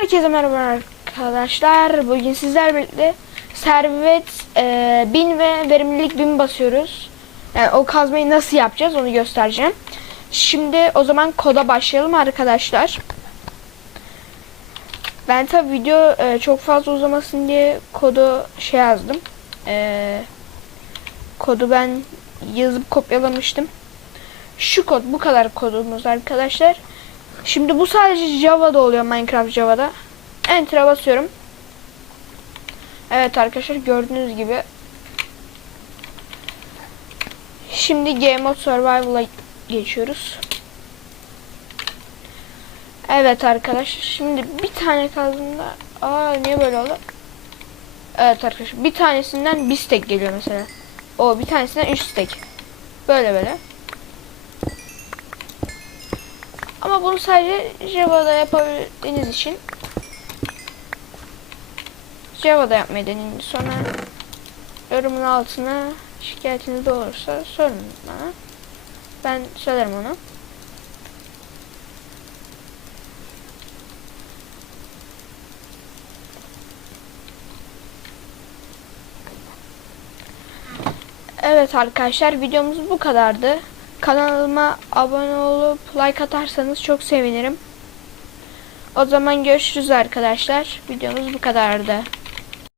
Herkese merhaba arkadaşlar. Bugün sizler birlikte servet e, 1000 ve verimlilik 1000 basıyoruz. Yani o kazmayı nasıl yapacağız onu göstereceğim. Şimdi o zaman koda başlayalım arkadaşlar. Ben tabi video e, çok fazla uzamasın diye kodu şey yazdım. E, kodu ben yazıp kopyalamıştım. Şu kod bu kadar kodumuz arkadaşlar. Şimdi bu sadece Java'da oluyor Minecraft Java'da. Enter'a basıyorum. Evet arkadaşlar gördüğünüz gibi. Şimdi Game Mode Survival'a geçiyoruz. Evet arkadaşlar şimdi bir tane kaldığında aa niye böyle oldu? Evet arkadaşlar bir tanesinden bir stack geliyor mesela. O bir tanesinden 3 stack. Böyle böyle. Ama bunu sadece Java'da yapabildiğiniz için Java'da yapmayı deneyin. Sonra yorumun altına şikayetiniz de olursa sorun bana. Ben söylerim onu. Evet arkadaşlar videomuz bu kadardı. Kanalıma abone olup like atarsanız çok sevinirim. O zaman görüşürüz arkadaşlar. Videomuz bu kadardı.